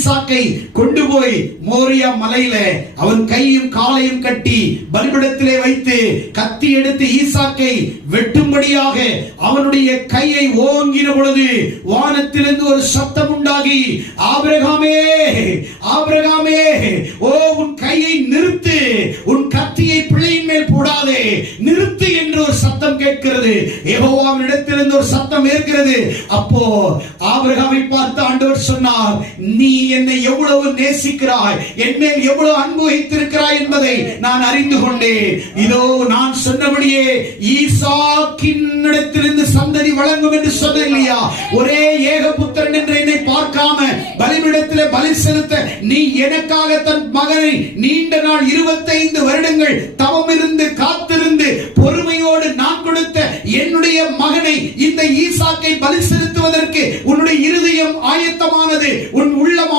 ஈசாக்கை கொண்டு போய் மோரியா மலையில அவன் கையும் காலையும் கட்டி பலிபீடத்திலே வைத்து கத்தி எடுத்து ஈசாக்கை வெட்டும்படியாக அவனுடைய கையை ஓங்கின பொழுது வானத்திலிருந்து ஒரு சத்தம் உண்டாகி, ஆபிரகாமே ஆபிரகாமே, ஓ உன் கையை நிறுத்து, உன் கத்தியை பிள்ளையின் மேல் போடாதே, நிறுத்து என்று ஒரு சத்தம் கேட்கிறது. யெகோவாவின் இடத்திலிருந்து ஒரு சத்தம் ஏற்கிறது. அப்போ ஆபிரகாமை பார்த்து ஆண்டவர் சொன்னார், நீ என்னை எவ்வளவு நேசிக்கிறாய், என் மேல் எவ்வளவு அன்பு வைத்திருக்கிறாய் என்பதை நான் அறிந்து கொண்டேன். இதோ நான் சொன்னபடியே ஈசாக்கின் இடத்திலிருந்து சந்ததி வழங்கும் என்று சொன்ன இல்லையா? ஒரே ஏகபுத்திரன் என்று என்னை பார்க்காம பலிபீடத்திலே பலி செலுத்த நீ எனக்காக தன் மகனை நீண்ட நாள் 25 வருடங்கள் தவம் இருந்து காத்திருந்து பொறுமையோடு நான் கொடுத்த என்னுடைய மகனை, இந்த ஈசாக்கை பலி செலுத்துவதற்கு உன்னுடைய இருதயம் ஆயத்தமானது, உன் உள்ளம்